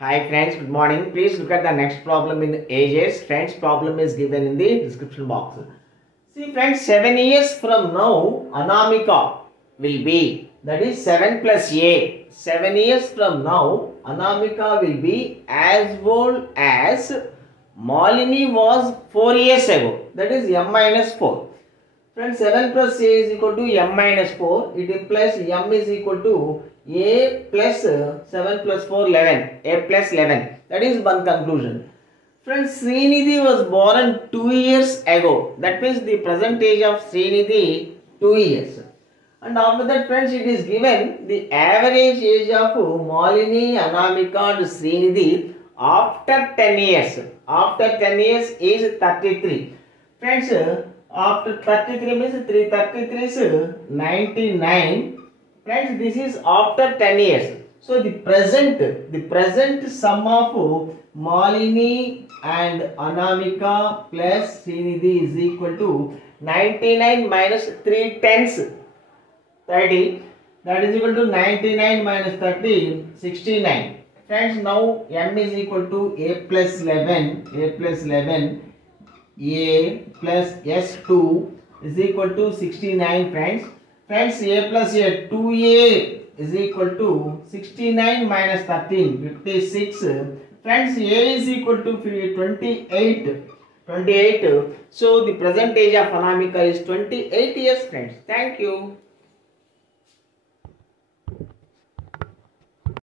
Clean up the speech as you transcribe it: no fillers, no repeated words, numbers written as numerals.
Hi friends, good morning. Please look at the next problem in ages. Friends, problem is given in the description box. See friends, 7 years from now, Anamika will be, that is 7 plus A. 7 years from now, Anamika will be as old as Malini was 4 years ago. That is M minus 4. Friends, 7 plus A is equal to M minus 4. It implies M is equal to A plus 7 plus 4, 11. A plus 11. That is one conclusion. Friends, Srinidhi was born 2 years ago. That means the present age of Srinidhi 2 years. And after that, friends, it is given the average age of Malini, Anamika and Srinidhi after 10 years. After 10 years is 33. Friends, after 33 means 333 is 99. Friends, this is after 10 years. So the present sum of Malini and Anamika plus Srinidhi is equal to 99 minus 3 tenths 30. That is equal to 99 minus 30, 69. Friends, now M is equal to A plus 11. A plus 11. A plus S2 is equal to 69 friends. Friends, A plus A, 2A is equal to 69 minus 13, 56. Friends, A is equal to 28. 28. So, the present age of Anamika is 28 years friends. Thank you.